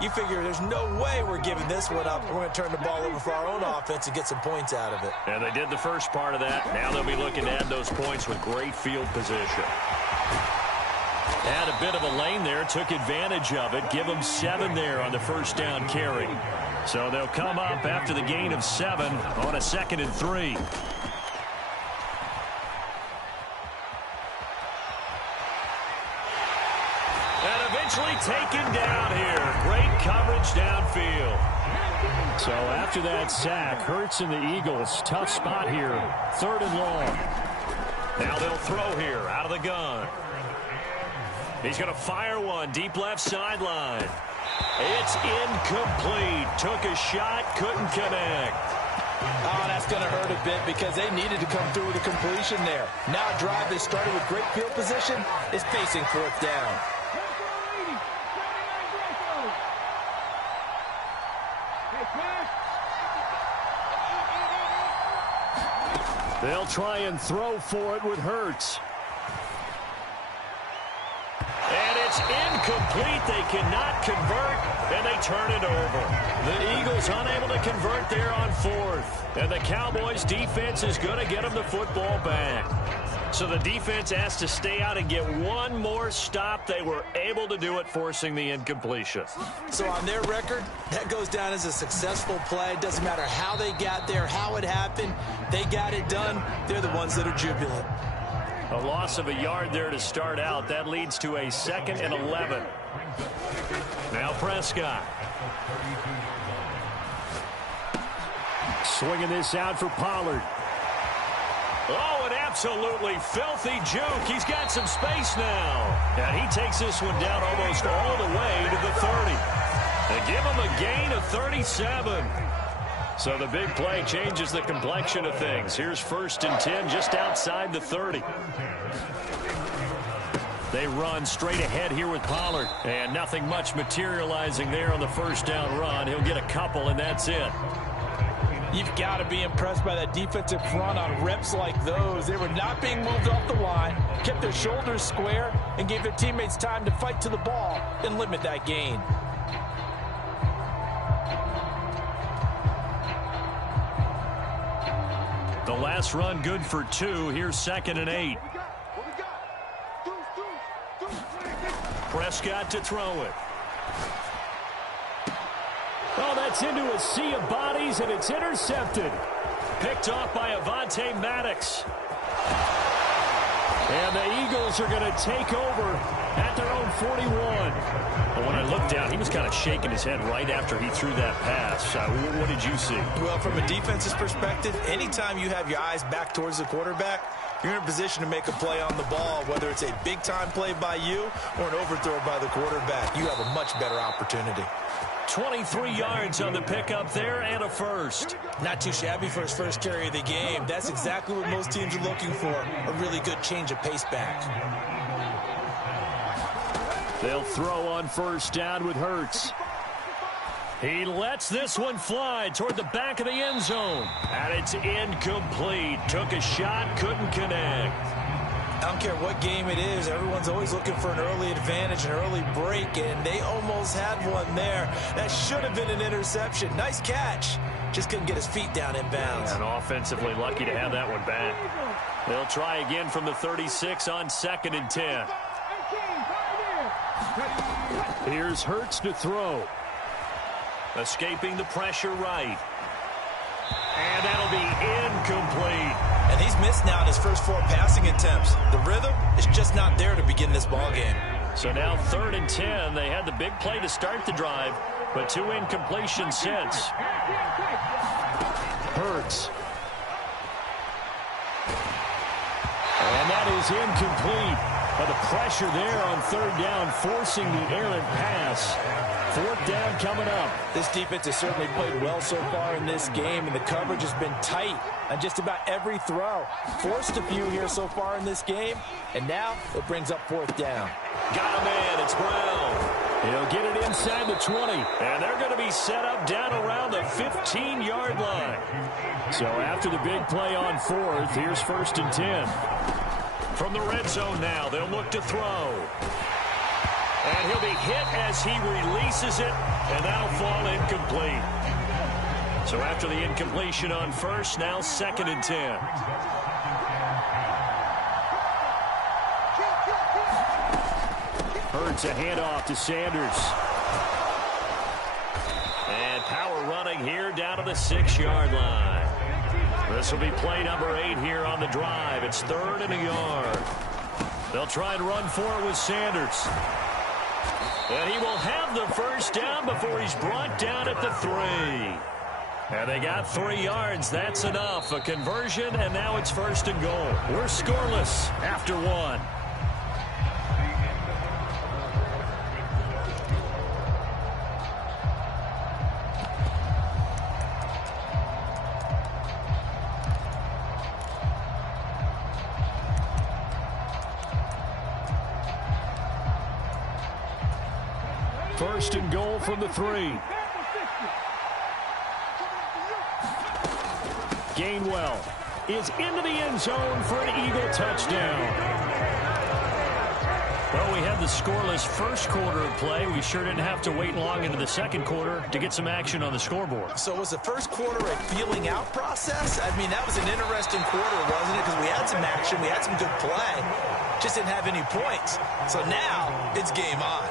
You figure there's no way we're giving this one up. We're going to turn the ball over for our own offense and get some points out of it. And they did the first part of that. Now they'll be looking to add those points with great field position. Had a bit of a lane there, took advantage of it. Give them 7 there on the first down carry. So they'll come up after the gain of 7 on a 2nd and 3. And eventually taken down here. Great coverage downfield. So after that sack, Hurts and the Eagles, tough spot here. 3rd and long. Now they'll throw here out of the gun. He's going to fire one deep left sideline. It's incomplete. Took a shot, couldn't connect. Oh, that's going to hurt a bit because they needed to come through with a completion there. Now a drive that started with great field position is facing 4th down. They'll try and throw for it with Hurts. And it's incomplete. They cannot convert, and they turn it over. The Eagles unable to convert there on 4th. And the Cowboys' defense is going to get them the football back. So the defense has to stay out and get one more stop. They were able to do it, forcing the incompletion. So on their record, that goes down as a successful play. It doesn't matter how they got there, how it happened. They got it done. They're the ones that are jubilant. A loss of a yard there to start out. That leads to a 2nd and 11. Now Prescott. Swinging this out for Pollard. Oh, an absolutely filthy juke. He's got some space now. And he takes this one down almost all the way to the 30. They give him a gain of 37. So the big play changes the complexion of things. Here's 1st and 10 just outside the 30. They run straight ahead here with Pollard. And nothing much materializing there on the first down run. He'll get a couple, and that's it. You've got to be impressed by that defensive front on reps like those. They were not being moved off the line, kept their shoulders square, and gave their teammates time to fight to the ball and limit that gain. The last run good for 2. Here's 2nd and 8. Prescott to throw it. Oh, that's into a sea of bodies, and it's intercepted. Picked off by Avonte Maddox. And the Eagles are going to take over at their own 41. Well, when I looked down, he was kind of shaking his head right after he threw that pass. What did you see? Well, from a defense's perspective, anytime you have your eyes back towards the quarterback, you're in a position to make a play on the ball, whether it's a big-time play by you or an overthrow by the quarterback. You have a much better opportunity. 23 yards on the pickup there and a first. Not too shabby for his first carry of the game. That's exactly what most teams are looking for, a really good change of pace back. They'll throw on first down with Hurts. He lets this one fly toward the back of the end zone. And it's incomplete. Took a shot, couldn't connect. I don't care what game it is, everyone's always looking for an early advantage, an early break, and they almost had one there. That should have been an interception. Nice catch. Just couldn't get his feet down inbounds. And offensively lucky to have that one back. They'll try again from the 36 on 2nd and 10. Here's Hurts to throw. Escaping the pressure right. And that'll be incomplete. And he's missed now in his first 4 passing attempts. The rhythm is just not there to begin this ball game. So now 3rd and 10. They had the big play to start the drive, but 2 incompletions since. Hurts. And that is incomplete. But the pressure there on 3rd down, forcing the errant pass. 4th down coming up. This defense has certainly played well so far in this game, and the coverage has been tight on just about every throw. Forced a few here so far in this game, and now it brings up 4th down. Got a man, it's Brown. He'll get it inside the 20, and they're going to be set up down around the 15-yard line. So after the big play on 4th, here's 1st and 10. From the red zone now, they'll look to throw. And he'll be hit as he releases it And that'll fall incomplete. So after the incompletion on first, now 2nd and 10. Hurts a handoff to Sanders. And power running here down to the 6-yard line. This will be play number 8 here on the drive. It's 3rd and a yard. They'll try and run for it with Sanders. And he will have the first down before he's brought down at the 3. And they got 3 yards. That's enough. A conversion, and now it's 1st and goal. We're scoreless after 1. First and goal from the 3. Gainwell is into the end zone for an Eagle touchdown. Well, we had the scoreless first quarter of play. We sure didn't have to wait long into the second quarter to get some action on the scoreboard. So was the first quarter a feeling out process? I mean, that was an interesting quarter, wasn't it? Because we had some action, we had some good play, just didn't have any points. So now it's game on.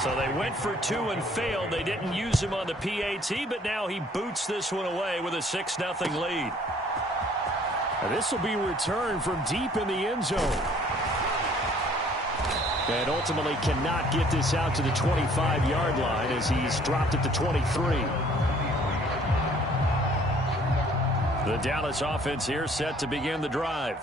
So they went for 2 and failed. They didn't use him on the PAT, but now he boots this one away with a 6-0 lead. And this will be returned from deep in the end zone. And ultimately cannot get this out to the 25-yard line as he's dropped at the 23. The Dallas offense here set to begin the drive.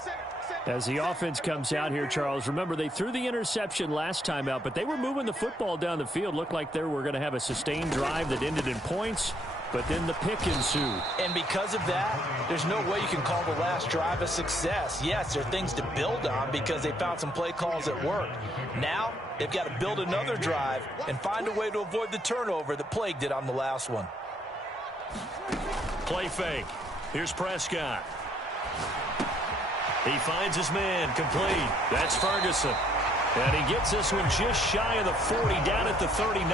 As the offense comes out here, Charles, remember they threw the interception last time out, but they were moving the football down the field. Looked like they were going to have a sustained drive that ended in points, but then the pick ensued. And because of that, there's no way you can call the last drive a success. Yes, there are things to build on because they found some play calls that worked. Now, they've got to build another drive and find a way to avoid the turnover that plagued it on the last one. Play fake. Here's Prescott. He finds his man, complete. That's Ferguson. And he gets this one just shy of the 40, down at the 39.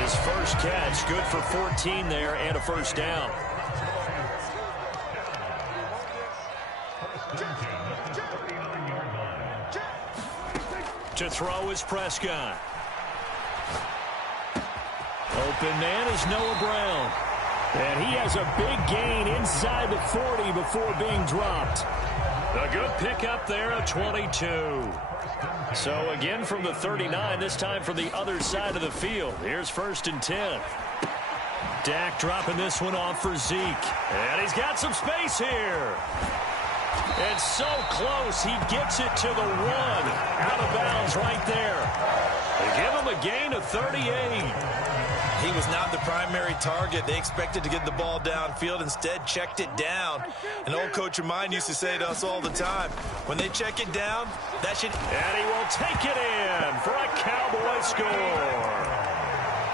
His first catch, good for 14 there, and a first down. To throw is Prescott. Open man is Noah Brown. And he has a big gain inside the 40 before being dropped. A good pickup there, a 22. So again from the 39, this time from the other side of the field. Here's 1st and 10. Dak dropping this one off for Zeke. And he's got some space here. It's so close, he gets it to the 1. Out of bounds right there. They give him a gain of 38. He was not the primary target. They expected to get the ball downfield. Instead, checked it down. An old coach of mine used to say to us all the time, when they check it down, that should... And he will take it in for a Cowboy score.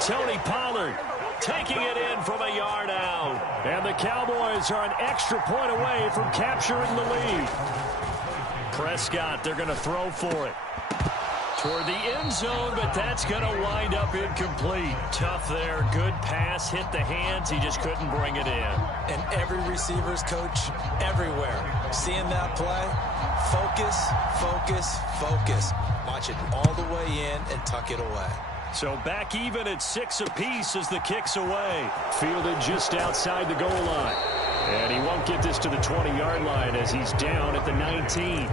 Tony Pollard taking it in from a yard out. And the Cowboys are an extra point away from capturing the lead. Prescott, they're going to throw for it. Toward the end zone, but that's going to wind up incomplete. Tough there. Good pass. Hit the hands. He just couldn't bring it in. And every receiver's coach everywhere. Seeing that play, focus, focus, focus. Watch it all the way in and tuck it away. So back even at 6 apiece as the kick's away. Fielded just outside the goal line. And he won't get this to the 20-yard line as he's down at the 19.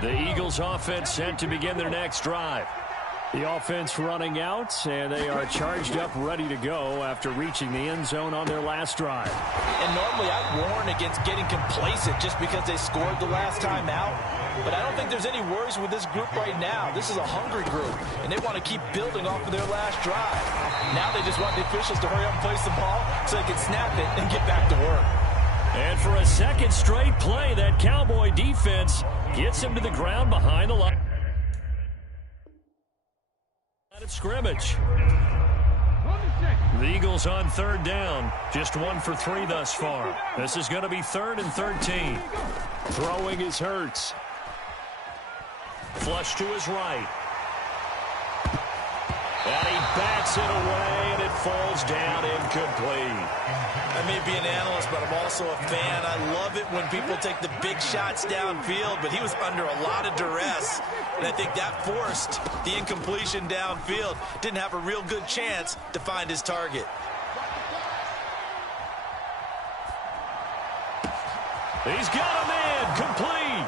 The Eagles offense set to begin their next drive. The offense running out, and they are charged up, ready to go after reaching the end zone on their last drive. And normally I'd warn against getting complacent just because they scored the last time out. But I don't think there's any worries with this group right now. This is a hungry group, and they want to keep building off of their last drive. Now they just want the officials to hurry up and place the ball so they can snap it and get back to work. And for a second straight play, that Cowboy defense gets him to the ground behind the line of scrimmage. The Eagles on third down. Just 1 for 3 thus far. This is going to be 3rd and 13. Throwing is Hurts. Flush to his right. And he bats it away, and it falls down incomplete. I may be an analyst, but I'm also a fan. I love it when people take the big shots downfield, but he was under a lot of duress, and I think that forced the incompletion downfield. Didn't have a real good chance to find his target. He's got a man complete.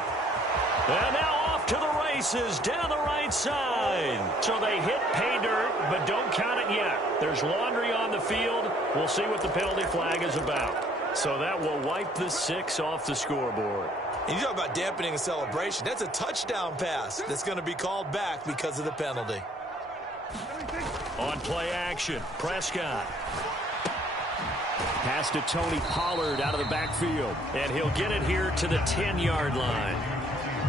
And now off to the races down the right side. So they hit pay dirt, but don't count it yet. There's laundry on the field. We'll see what the penalty flag is about. So that will wipe the 6 off the scoreboard. And you talk about dampening a celebration. That's a touchdown pass that's going to be called back because of the penalty. On play action, Prescott. Pass to Tony Pollard out of the backfield. And he'll get it here to the 10-yard line.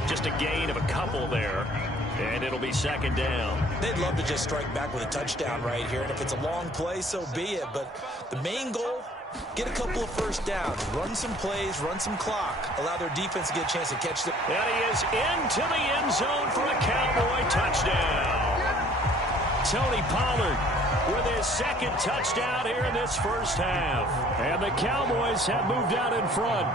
Just a gain of a couple there. And it'll be 2nd down. They'd love to just strike back with a touchdown right here. And if it's a long play, so be it. But the main goal, get a couple of first downs. Run some plays, run some clock. Allow their defense to get a chance to catch them. And he is into the end zone for a Cowboy touchdown. Tony Pollard with his 2nd touchdown here in this first half. And the Cowboys have moved out in front.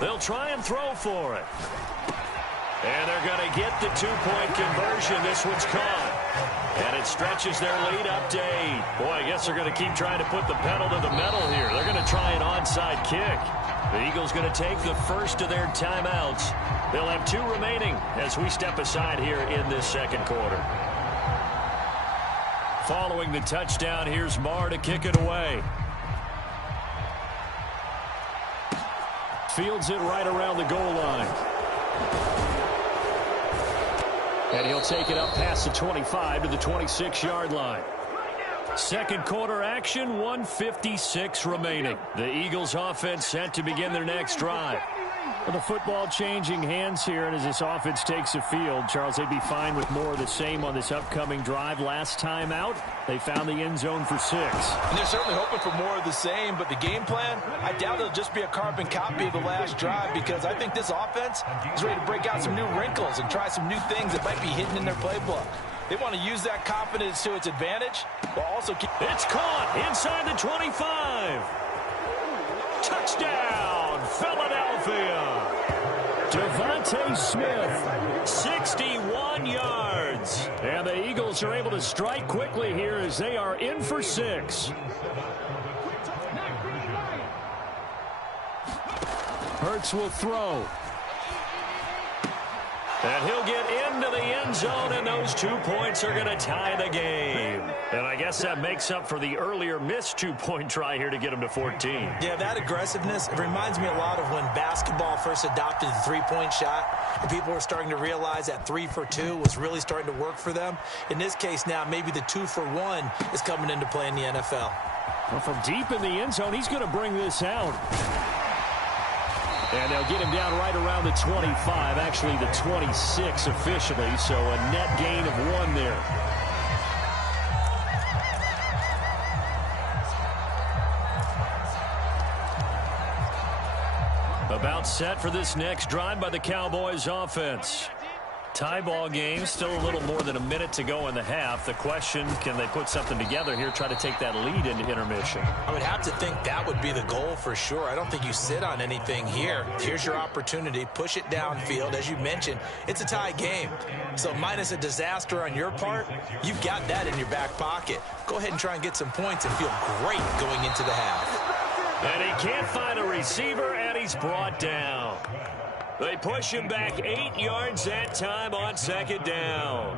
They'll try and throw for it. And they're going to get the 2-point conversion. This one's caught. And it stretches their lead up to 8. Boy, I guess they're going to keep trying to put the pedal to the metal here. They're going to try an onside kick. The Eagles going to take the first of their timeouts. They'll have 2 remaining as we step aside here in this 2nd quarter. Following the touchdown, here's Marr to kick it away. Fields it right around the goal line. And he'll take it up past the 25 to the 26-yard line. 2nd quarter action, 1:56 remaining. The Eagles offense set to begin their next drive. Well, the football changing hands here, and as this offense takes the field, Charles, they'd be fine with more of the same on this upcoming drive. Last time out, they found the end zone for 6. And they're certainly hoping for more of the same, but the game plan, I doubt it'll just be a carbon copy of the last drive, because I think this offense is ready to break out some new wrinkles and try some new things that might be hidden in their playbook. They want to use that confidence to its advantage, but also keep... It's caught inside the 25. Touchdown, Philadelphia. Devontae Smith, 61 yards. And the Eagles are able to strike quickly here as they are in for 6. Hurts will throw. And he'll get into the end zone, and those 2 points are going to tie the game. And I guess that makes up for the earlier missed 2-point try here to get him to 14. Yeah, that aggressiveness, it reminds me a lot of when basketball first adopted the 3-point shot, and people were starting to realize that 3 for 2 was really starting to work for them. In this case now, maybe the 2 for 1 is coming into play in the NFL. Well, from deep in the end zone, he's going to bring this out. And they'll get him down right around the 25, actually the 26 officially, so a net gain of 1 there. About set for this next drive by the Cowboys offense. Tie ball game, still a little more than a minute to go in the half. The question, can they put something together here, try to take that lead into intermission? I would have to think that would be the goal for sure. I don't think you sit on anything here. Here's your opportunity. Push it downfield. As you mentioned, it's a tie game. So minus a disaster on your part, you've got that in your back pocket. Go ahead and try and get some points and feel great going into the half. And he can't find a receiver, and he's brought down. They push him back 8 yards that time on 2nd down.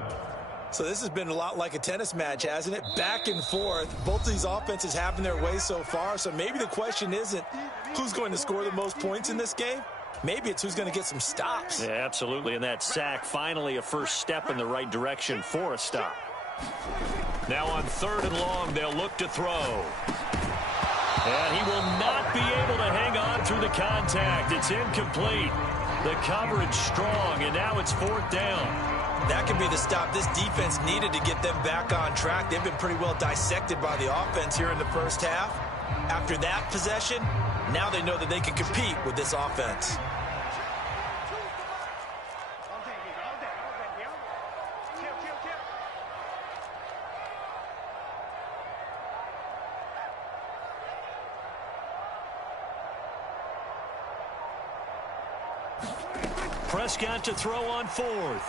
So this has been a lot like a tennis match, hasn't it? Back and forth. Both of these offenses having their way so far. So maybe the question isn't who's going to score the most points in this game. Maybe it's who's going to get some stops. Yeah, absolutely. And that sack, finally a first step in the right direction for a stop. Now on 3rd and long, they'll look to throw. And he will not be able to hang on through the contact. It's incomplete. The coverage strong, and now it's 4th down. That could be the stop this defense needed to get them back on track. They've been pretty well dissected by the offense here in the first half. After that possession, now they know that they can compete with this offense. Prescott to throw on 4th.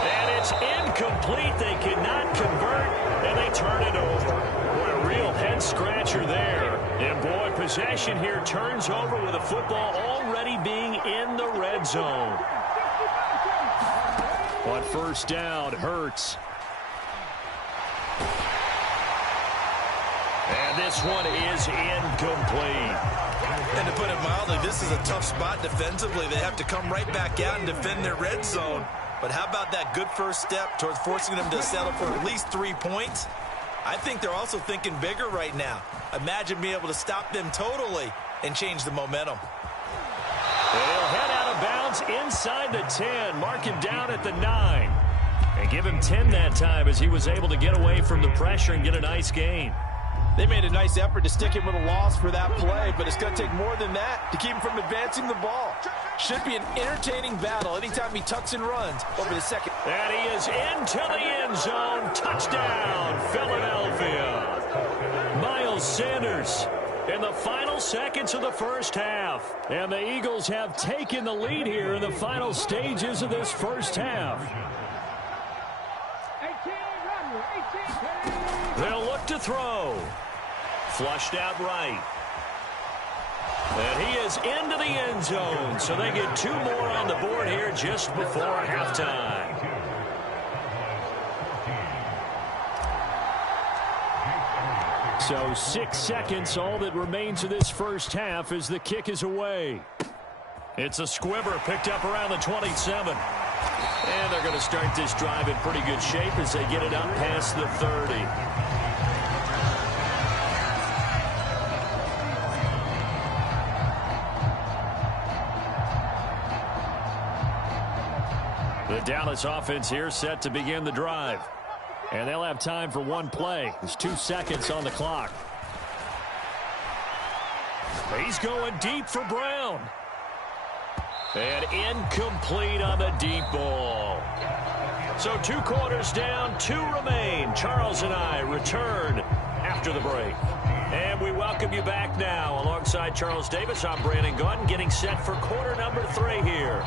And it's incomplete. They cannot convert, and they turn it over. Boy, a real head-scratcher there. And, boy, possession here turns over with the football already being in the red zone. On 1st down, Hurts. And this one is incomplete. And to put it mildly, this is a tough spot defensively. They have to come right back out and defend their red zone. But how about that good first step towards forcing them to settle for at least 3 points? I think they're also thinking bigger right now. Imagine being able to stop them totally and change the momentum. And he'll head out of bounds inside the 10. Mark him down at the 9. And give him 10 that time as he was able to get away from the pressure and get a nice gain. They made a nice effort to stick him with a loss for that play, but it's going to take more than that to keep him from advancing the ball. Should be an entertaining battle anytime he tucks and runs over the second. And he is into the end zone. Touchdown, Philadelphia. Miles Sanders in the final seconds of the first half. And the Eagles have taken the lead here in the final stages of this first half. They'll look to throw. Flushed out right. And he is into the end zone. So they get 2 more on the board here just before halftime. So 6 seconds, all that remains of this first half as the kick is away. It's a squibber picked up around the 27. And they're going to start this drive in pretty good shape as they get it up past the 30. The Dallas offense here set to begin the drive. And they'll have time for 1 play. There's 2 seconds on the clock. He's going deep for Brown. And incomplete on the deep ball. So 2 quarters down, 2 remain. Charles and I return after the break. And we welcome you back now. Alongside Charles Davis, I'm Brandon Gaudin, getting set for quarter number 3 here.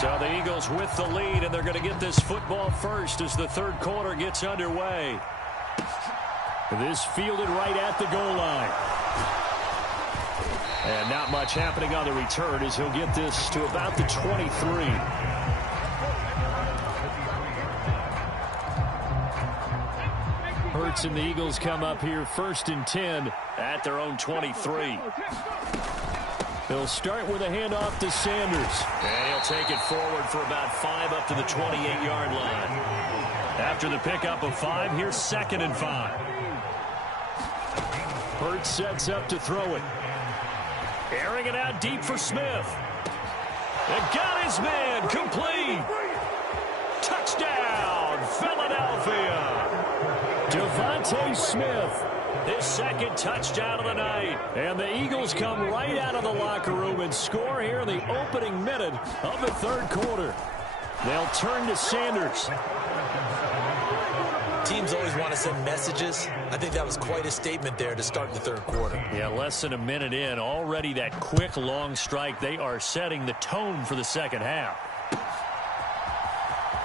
So the Eagles with the lead, and they're going to get this football first as the 3rd quarter gets underway. This fielded right at the goal line. And not much happening on the return as he'll get this to about the 23. Hurts and the Eagles come up here 1st and 10 at their own 23. They'll start with a handoff to Sanders. And he'll take it forward for about 5 up to the 28-yard line. After the pickup of 5, here's 2nd and 5. Hurts sets up to throw it. Airing it out deep for Smith. And got his man. Complete. Touchdown, Philadelphia. Devontae Smith. His 2nd touchdown of the night. And the Eagles come right out of the locker room and score here in the opening minute of the 3rd quarter. They'll turn to Sanders. Teams always want to send messages. I think that was quite a statement there to start the 3rd quarter. Yeah, less than a minute in. Already that quick, long strike. They are setting the tone for the 2nd half.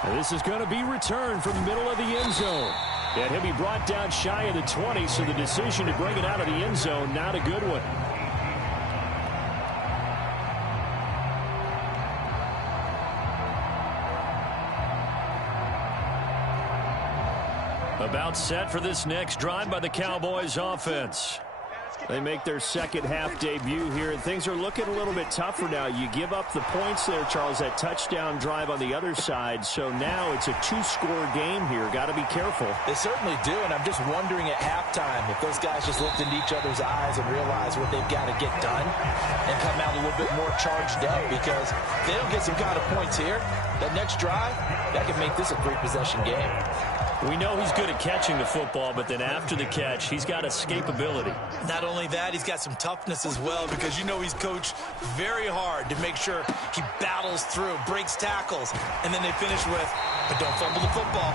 Now this is going to be returned from the middle of the end zone. And he'll be brought down shy of the 20, so the decision to bring it out of the end zone, not a good one. About set for this next drive by the Cowboys offense. They make their second half debut here, and things are looking a little bit tougher now. You give up the points there, Charles, that touchdown drive on the other side. So now it's a two-score game here. Got to be careful. They certainly do, and I'm just wondering at halftime if those guys just looked into each other's eyes and realized what they've got to get done and come out a little bit more charged up, because if they don't get some kind of points here, that next drive, that can make this a three-possession game. We know he's good at catching the football, but then after the catch, he's got escapability. Not only that, he's got some toughness as well, because you know he's coached very hard to make sure he battles through, breaks tackles, and then they finish with, but don't fumble the football.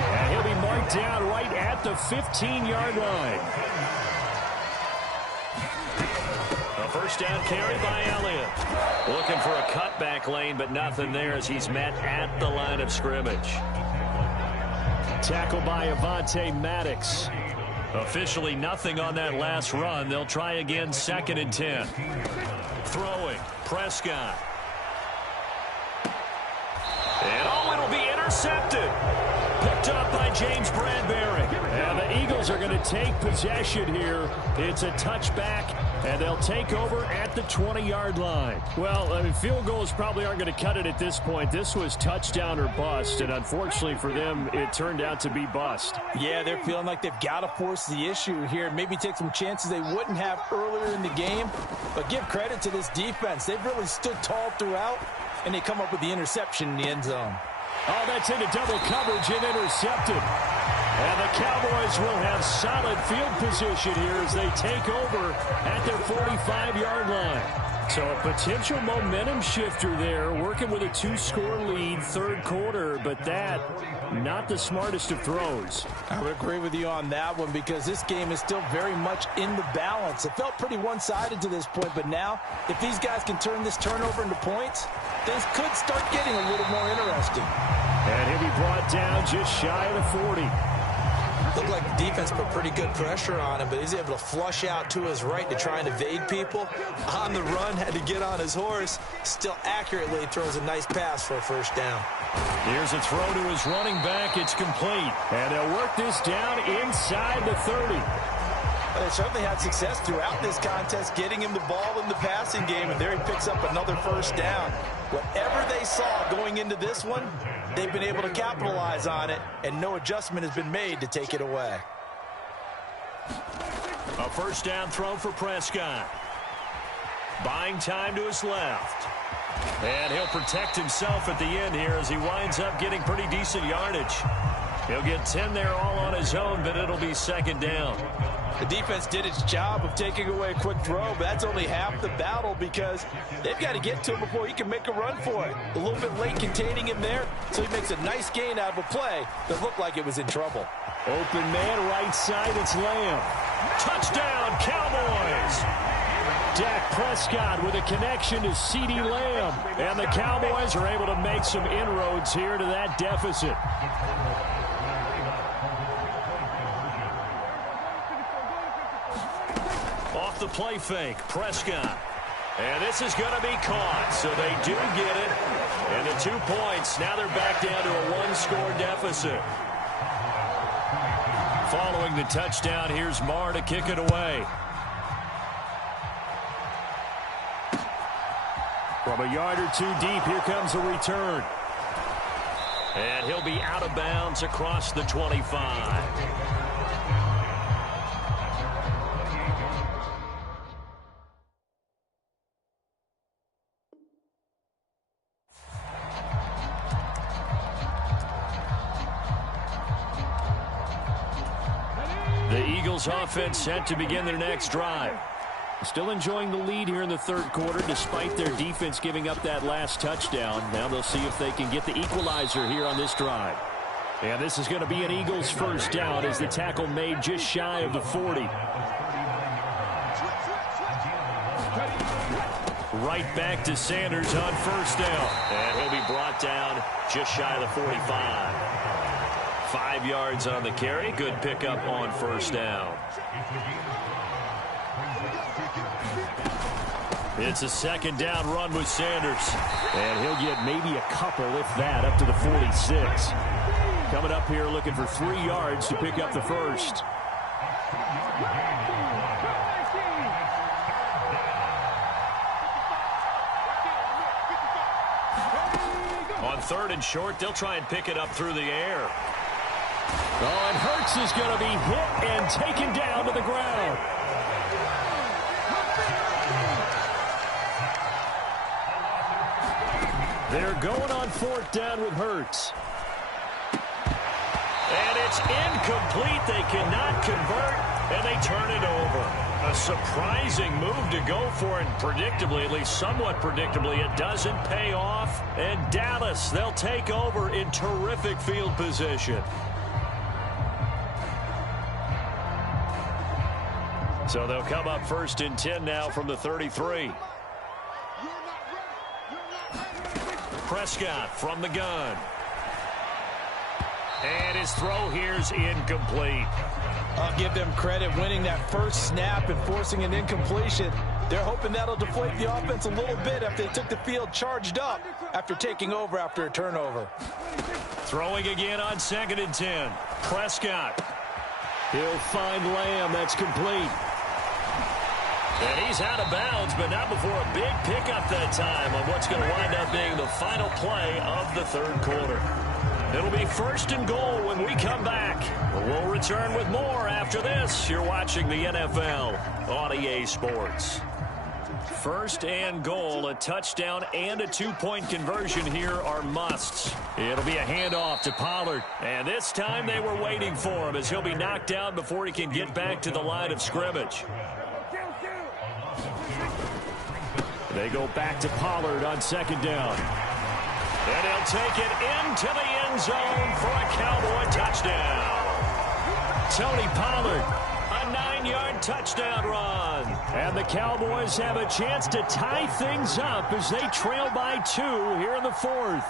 And he'll be marked down right at the 15-yard line. A first down carry by Elliott. Looking for a cutback lane, but nothing there as he's met at the line of scrimmage. Tackled by Avonte Maddox. Officially nothing on that last run. They'll try again, 2nd and 10. Throwing, Prescott. And it'll be intercepted. Picked up by James Bradbury. And the Eagles are going to take possession here. It's a touchback, and they'll take over at the 20-yard line. Well, I mean, field goals probably aren't going to cut it at this point. This was touchdown or bust, and unfortunately for them, it turned out to be bust. Yeah, they're feeling like they've got to force the issue here, maybe take some chances they wouldn't have earlier in the game. But give credit to this defense. They've really stood tall throughout, and they come up with the interception in the end zone. Oh, that's into double coverage and intercepted. And the Cowboys will have solid field position here as they take over at their 45-yard line. So a potential momentum shifter there, working with a two-score lead, third quarter, but that, not the smartest of throws. I would agree with you on that one, because this game is still very much in the balance. It felt pretty one-sided to this point, but now, if these guys can turn this turnover into points, things could start getting a little more interesting. And he'll be brought down just shy of the 40. Looked like the defense put pretty good pressure on him, but he's able to flush out to his right to try and evade people. On the run, had to get on his horse. Still accurately throws a nice pass for a first down. Here's a throw to his running back. It's complete. And they'll work this down inside the 30. Well, they certainly had success throughout this contest, getting him the ball in the passing game, and there he picks up another first down. Whatever they saw going into this one, they've been able to capitalize on it, and no adjustment has been made to take it away. A first down throw for Prescott. Buying time to his left. And he'll protect himself at the end here as he winds up getting pretty decent yardage. He'll get 10 there all on his own, but it'll be second down. The defense did its job of taking away a quick throw, but that's only half the battle, because they've got to get to him before he can make a run for it. A little bit late containing him there, so he makes a nice gain out of a play that looked like it was in trouble. Open man right side, it's Lamb. Touchdown, Cowboys! Dak Prescott with a connection to CeeDee Lamb. And the Cowboys are able to make some inroads here to that deficit. Off the play fake, Prescott. And this is going to be caught, so they do get it. And the 2 points, now they're back down to a one-score deficit. Following the touchdown, here's Marr to kick it away. From a yard or two deep, here comes a return. And he'll be out of bounds across the 25. The Eagles offense set to begin their next drive. Still enjoying the lead here in the third quarter despite their defense giving up that last touchdown. Now they'll see if they can get the equalizer here on this drive. And this is going to be an Eagles first down as the tackle made just shy of the 40. Right back to Sanders on first down. And he'll be brought down just shy of the 45. 5 yards on the carry. Good pickup on first down. It's a second down run with Sanders. And he'll get maybe a couple, if that, up to the 46. Coming up here looking for 3 yards to pick up the first. On 3rd and short, they'll try and pick it up through the air. Oh, and Hurts is going to be hit and taken down to the ground. They're going on 4th down with Hurts. And it's incomplete. They cannot convert, and they turn it over. A surprising move to go for, and predictably, at least somewhat predictably, it doesn't pay off. And Dallas, they'll take over in terrific field position. So they'll come up 1st and 10 now from the 33. Prescott from the gun. And his throw here's incomplete. I'll give them credit winning that first snap and forcing an incompletion. They're hoping that'll deflate the offense a little bit after they took the field charged up after taking over after a turnover. Throwing again on 2nd and 10. Prescott. He'll find Lamb. That's complete. And he's out of bounds, but not before a big pickup that time on what's going to wind up being the final play of the 3rd quarter. It'll be 1st and goal when we come back. We'll return with more after this. You're watching the NFL on EA Sports. 1st and goal, a touchdown and a 2-point conversion here are musts. It'll be a handoff to Pollard. And this time they were waiting for him as he'll be knocked down before he can get back to the line of scrimmage. They go back to Pollard on 2nd down. And he'll take it into the end zone for a Cowboy touchdown. Tony Pollard, a 9-yard touchdown run. And the Cowboys have a chance to tie things up as they trail by 2 here in the 4th.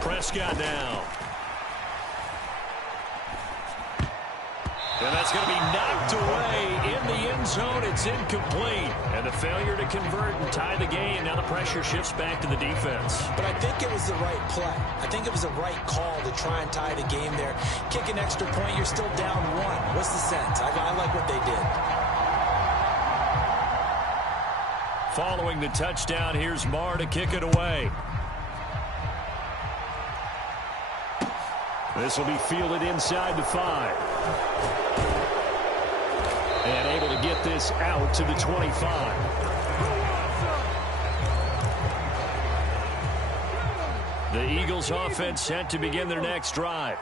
Prescott now. And that's going to be knocked away in the end zone. It's incomplete. And the failure to convert and tie the game. Now the pressure shifts back to the defense. But I think it was the right play. I think it was the right call to try and tie the game there. Kick an extra point, you're still down 1. What's the sense? I like what they did. Following the touchdown, here's Marr to kick it away. This will be fielded inside the 5. And able to get this out to the 25. The Eagles offense set to begin their next drive.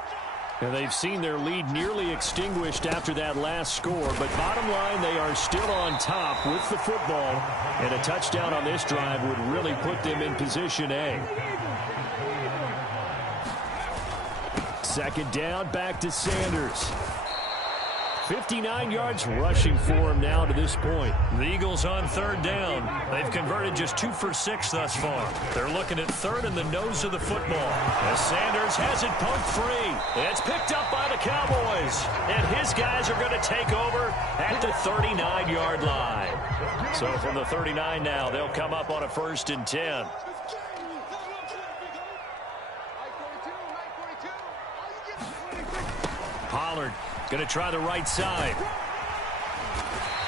And they've seen their lead nearly extinguished after that last score. But bottom line, they are still on top with the football. And a touchdown on this drive would really put them in position A. 2nd down, back to Sanders. 59 yards rushing for him now to this point. The Eagles on 3rd down. They've converted just 2 for 6 thus far. They're looking at 3rd in the nose of the football. As Sanders has it poked free. It's picked up by the Cowboys. And his guys are going to take over at the 39-yard line. So from the 39 now, they'll come up on a 1st and 10. Pollard going to try the right side.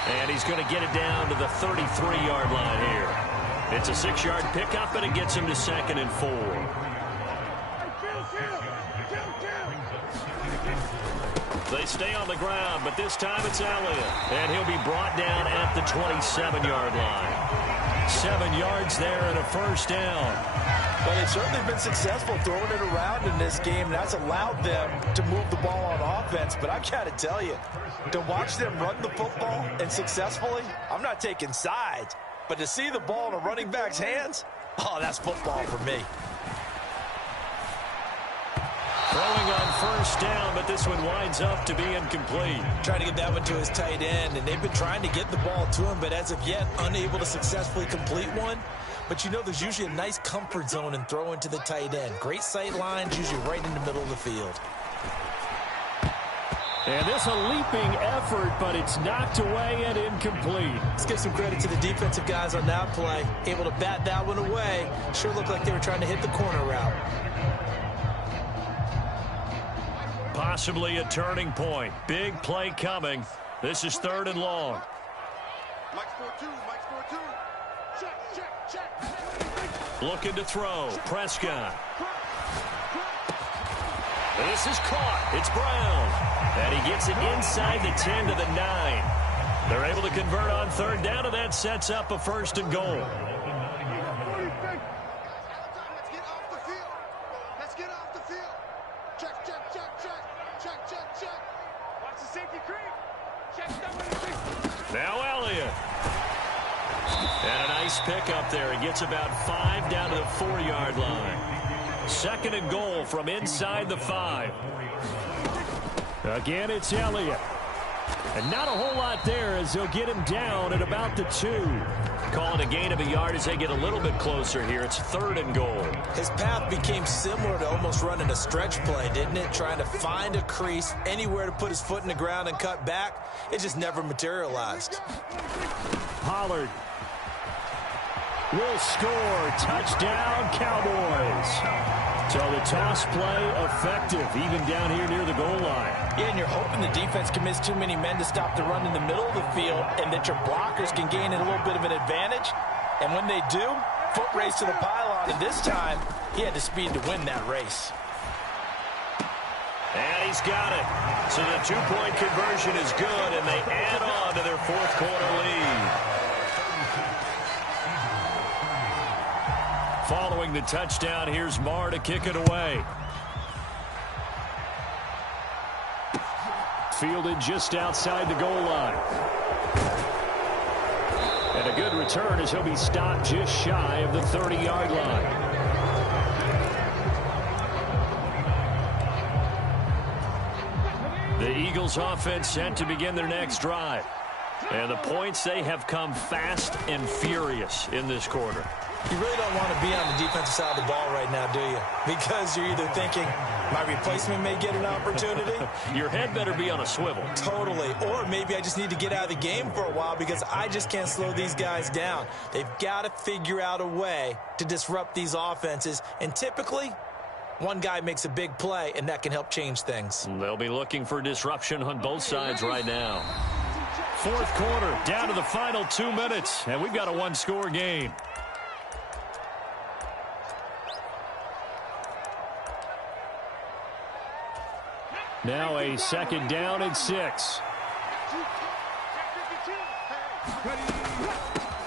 And he's going to get it down to the 33-yard line here. It's a 6-yard pickup, and it gets him to 2nd and 4. They stay on the ground, but this time it's Elliott. And he'll be brought down at the 27-yard line. 7 yards there and a 1st down. Well, they've certainly been successful throwing it around in this game, and that's allowed them to move the ball on offense. But I've got to tell you, to watch them run the football and successfully, I'm not taking sides. But to see the ball in a running back's hands, oh, that's football for me. Throwing on 1st down, but this one winds up to be incomplete. Trying to get that one to his tight end, and they've been trying to get the ball to him, but as of yet, unable to successfully complete one. But you know there's usually a nice comfort zone in throwing to the tight end. Great sight lines, usually right in the middle of the field. And this a leaping effort, but it's knocked away and incomplete. Let's give some credit to the defensive guys on that play. Able to bat that one away. Sure looked like they were trying to hit the corner route. Possibly a turning point. Big play coming. This is 3rd and long. Mike's 4-2. Mike's 4-2. Check. Looking to throw. Prescott. This is caught. It's Brown. And he gets it inside the 10 to the 9. They're able to convert on 3rd down, and that sets up a 1st and goal. Let's get off the field. Check. Watch the safety creep. Check. Now Elliott. And a nice pick up there. He gets about 5 down to the 4-yard line. 2nd and goal from inside the 5. Again, it's Elliott. And not a whole lot there as they'll get him down at about the 2. Calling a gain of a yard as they get a little bit closer here. It's 3rd and goal. His path became similar to almost running a stretch play, didn't it? Trying to find a crease, anywhere to put his foot in the ground and cut back. It just never materialized. Pollard will score. Touchdown, Cowboys. So the toss play effective, even down here near the goal line. Yeah, and you're hoping the defense commits too many men to stop the run in the middle of the field and that your blockers can gain a little bit of an advantage. And when they do, foot race to the pylon. And this time, he had the speed to win that race. And he's got it. So the 2-point conversion is good, and they add on to their 4th quarter lead. Following the touchdown, here's Marr to kick it away. Fielded just outside the goal line. And a good return as he'll be stopped just shy of the 30-yard line. The Eagles offense set to begin their next drive. And the points, they have come fast and furious in this quarter. You really don't want to be on the defensive side of the ball right now, do you? Because you're either thinking, my replacement may get an opportunity. Your head better be on a swivel. Totally. Or maybe I just need to get out of the game for a while because I just can't slow these guys down. They've got to figure out a way to disrupt these offenses. And typically, one guy makes a big play, and that can help change things. They'll be looking for disruption on both sides right now. 4th quarter, down to the final 2 minutes, and we've got a 1-score game. Now a 2nd down and 6.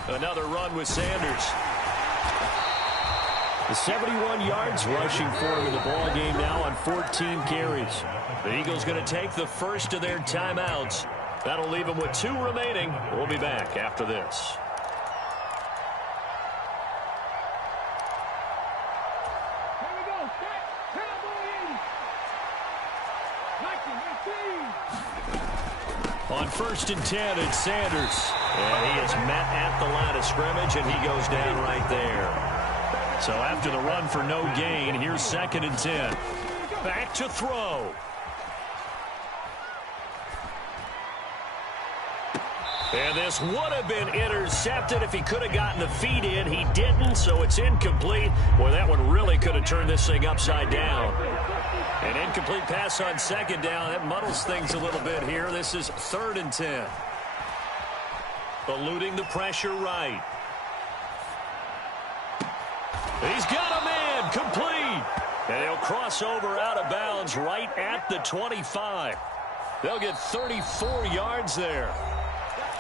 Another run with Sanders. The 71 yards rushing for him in the ball game now on 14 carries. The Eagles going to take the first of their timeouts. That'll leave them with 2 remaining. We'll be back after this. On 1st and 10, it's Sanders. And he is met at the line of scrimmage, and he goes down right there. So after the run for no gain, here's 2nd and 10. Back to throw. And this would have been intercepted if he could have gotten the feet in. He didn't, so it's incomplete. Boy, that one really could have turned this thing upside down. An incomplete pass on 2nd down. That muddles things a little bit here. This is 3rd and 10. Eluding the pressure right. He's got a man complete. And he'll cross over out of bounds right at the 25. They'll get 34 yards there.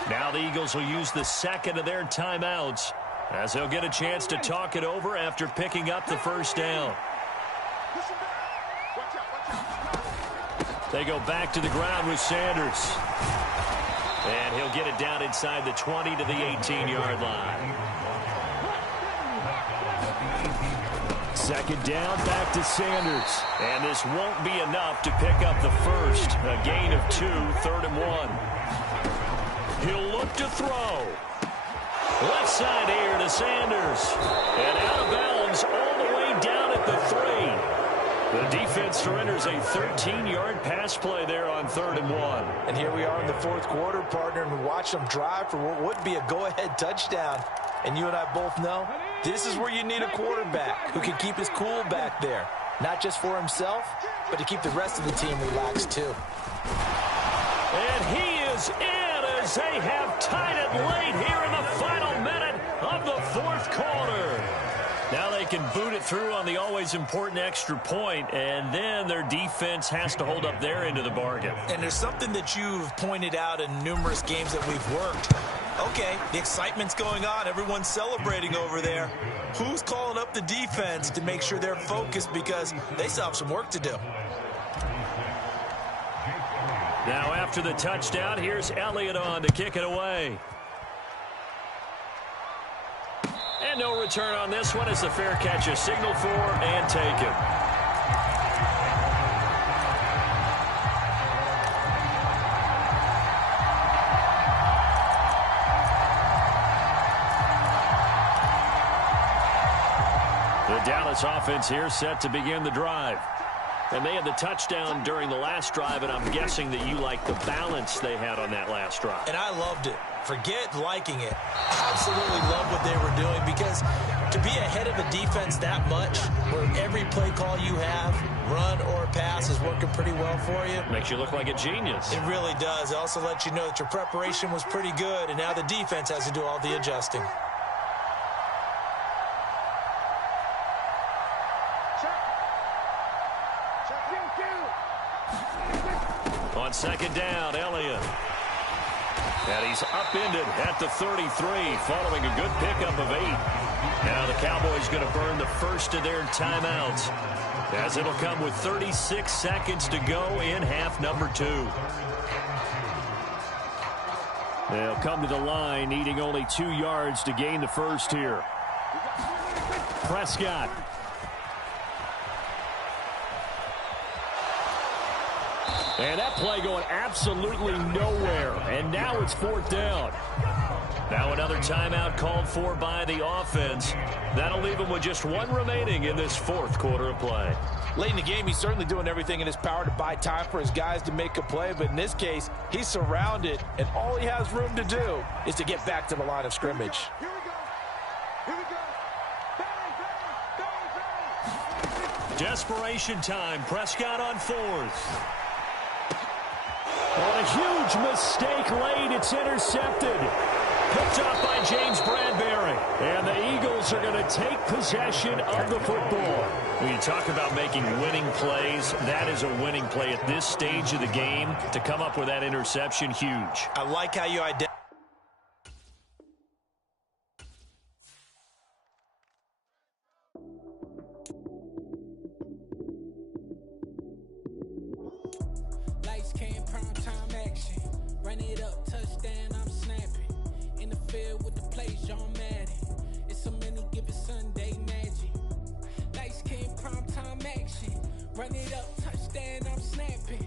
Now the Eagles will use the 2nd of their timeouts as they'll get a chance to talk it over after picking up the 1st down. They go back to the ground with Sanders. And he'll get it down inside the 20 to the 18-yard line. 2nd down, back to Sanders. And this won't be enough to pick up the first. A gain of 2, 3rd and 1. He'll look to throw. Left side here to Sanders. And out of bounds all the way down at the 3. The defense surrenders a 13-yard pass play there on 3rd and 1. And here we are in the 4th quarter, partner, and we watch them drive for what would be a go-ahead touchdown. And you and I both know this is where you need a quarterback who can keep his cool back there. Not just for himself, but to keep the rest of the team relaxed too. And he is in as they have tied it late here in the final minute of the 4th quarter. Now they can boot it through on the always important extra point, and then their defense has to hold up their end of the bargain. And there's something that you've pointed out in numerous games that we've worked. Okay, the excitement's going on. Everyone's celebrating over there. Who's calling up the defense to make sure they're focused, because they still have some work to do. Now after the touchdown, here's Elliott on to kick it away. And no return on this one as the fair catch is signaled for and taken. The Dallas offense here set to begin the drive. And they had the touchdown during the last drive, and I'm guessing that you like the balance they had on that last drive. And I loved it. Forget liking it. Absolutely love what they were doing, because to be ahead of a defense that much, where every play call you have, run or pass, is working pretty well for you. Makes you look like a genius. It really does. It also lets you know that your preparation was pretty good, and now the defense has to do all the adjusting. On 2nd down, Elliott. And he's upended at the 33 following a good pickup of 8. Now the Cowboys going to burn the first of their timeouts, as it'll come with 36 seconds to go in half number 2. They'll come to the line needing only 2 yards to gain the first here. Prescott. And that play going absolutely nowhere. And now it's 4th down. Now another timeout called for by the offense. That'll leave him with just 1 remaining in this 4th quarter of play. Late in the game, he's certainly doing everything in his power to buy time for his guys to make a play. But in this case, he's surrounded, and all he has room to do is to get back to the line of scrimmage. Here we go. Here we go. Bang, bang, bang, bang. Desperation time. Prescott on 4th. On a huge mistake late, it's intercepted. Picked up by James Bradbury. And the Eagles are going to take possession of the football. When you talk about making winning plays, that is a winning play at this stage of the game. To come up with that interception, huge. I like how you identify. Lights came, prime time action. Run it up, touchdown, I'm snapping. In the field with the play, John Madden. It's so many, give it Sunday magic. Lights came, prime time action. Run it up, touchdown, I'm snapping.